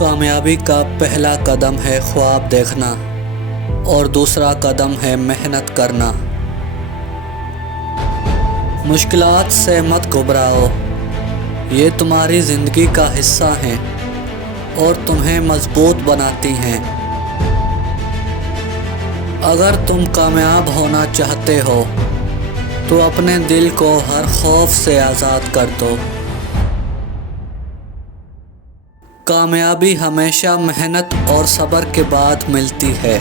کامیابی کا پہلا قدم ہے خواب دیکھنا اور دوسرا قدم ہے محنت کرنا۔ مشکلات سے مت گھبراؤ، یہ تمہاری زندگی کا حصہ ہیں اور تمہیں مضبوط بناتی ہیں۔ اگر تم کامیاب ہونا چاہتے ہو تو اپنے دل کو ہر خوف سے آزاد کر دو۔ کامیابی ہمیشہ محنت اور صبر کے بعد ملتی ہے۔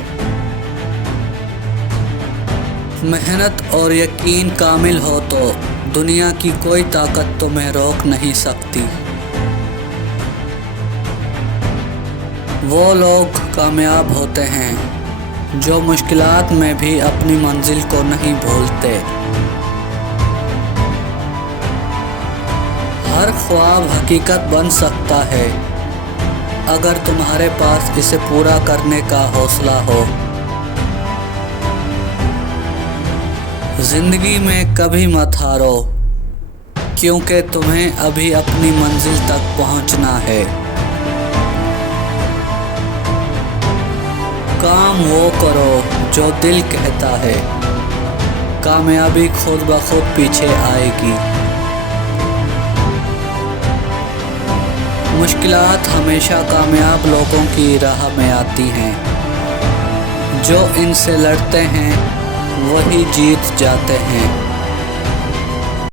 محنت اور یقین کامل ہو تو دنیا کی کوئی طاقت تمہیں روک نہیں سکتی۔ وہ لوگ کامیاب ہوتے ہیں جو مشکلات میں بھی اپنی منزل کو نہیں بھولتے۔ ہر خواب حقیقت بن سکتا ہے اگر تمہارے پاس اسے پورا کرنے کا حوصلہ ہو۔ زندگی میں کبھی مت ہارو، کیونکہ تمہیں ابھی اپنی منزل تک پہنچنا ہے۔ کام وہ کرو جو دل کہتا ہے، کامیابی خود بخود پیچھے آئے گی۔ مشکلات ہمیشہ کامیاب لوگوں کی راہ میں آتی ہیں، جو ان سے لڑتے ہیں وہی جیت جاتے ہیں۔